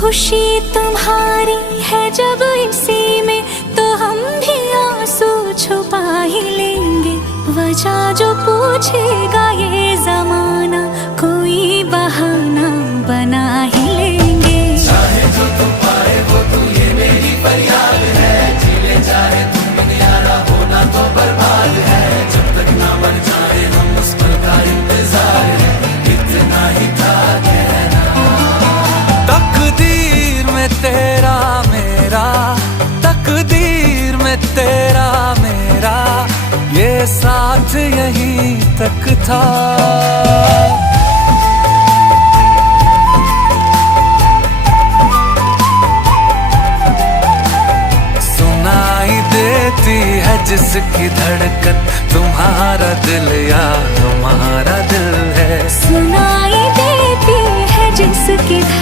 खुशी तुम्हारी है जब इसी में, तो हम भी आंसू छुपा ही लेंगे। वजह जो पूछेगा ये जमाना, कोई बहाना बना ही लेंगे। चाहे जो तुम पाए वो तू, ये मेरी फरियाद है। जीले चाहे तुम दुनियारा, होना तो बर्बाद है। जब तक ना बन जाए हम, उस पल का इंतजार है। इतना ही था कहना। तकदीर में तेरा मेरा, तकदीर में तेरा मेरा, ये साथ यहीं तक था। सुनाई देती है जिसकी धड़कन, तुम्हारा दिल या हमारा दिल।